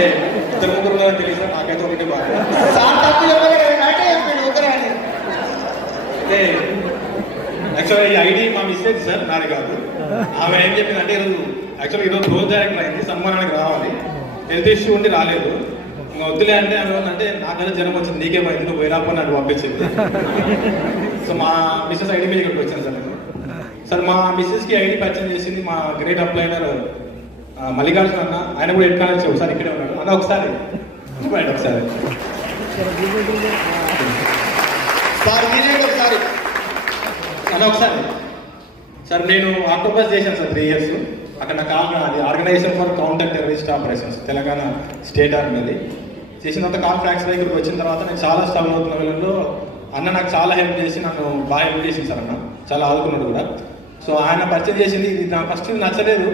అంటే ఇద్దరు ముగ్గురు ఉన్నారని తెలియదు సార్, నాకైతే ఒకటే బాగా. అంటే యాక్చువల్గా ఈ ఐడి మా మిస్టేక్ సార్, నాది కాదు. ఆమె ఏం చెప్పిందంటే ఈరోజు రోజు డైరెక్టర్ అయింది, సన్మానానికి రావాలి, హెల్త్ ఇష్యూ ఉండి రాలేదు. ఇంకా వద్దులే అంటే ఆమె అంటే నాకైతే జ్వరం వచ్చింది, నీకేమైంది, నువ్వు పోయిరాపో నాకు పంపించింది. సో మా మిస్సెస్ ఐడి మీద ఇక్కడికి వచ్చాను సార్ నేను. సార్ మా మిస్సెస్కి ఐడి పరిచయం చేసింది మా గ్రేట్ అప్లైనర్ మల్లికార్జున అన్న. ఆయన కూడా ఎడ్ కాలేజ్ ఒకసారి ఇక్కడే ఉన్నాడు అన్న. ఒకసారి ఒకసారి ఒకసారి అన్న ఒకసారి. సార్ నేను ఆక్టోపస్ చేశాను సార్ 3 years. అక్కడ నాకు అది organisation for counter terrorist operations Telangana state ఆర్మీది చేసిన తర్వాత కాంట్రాక్ట్స్ దగ్గరికి వచ్చిన తర్వాత నేను చాలా స్ట్రగుల్ అవుతున్న వేళల్లో అన్న నాకు చాలా హెల్ప్ చేసి నన్ను బాగా హెల్ప్ చేసింది సార్. అన్న చాలా ఆదుకున్నాడు కూడా. సో ఆయన పరిచయం చేసింది, ఇది నాకు ఫస్ట్ నచ్చలేదు.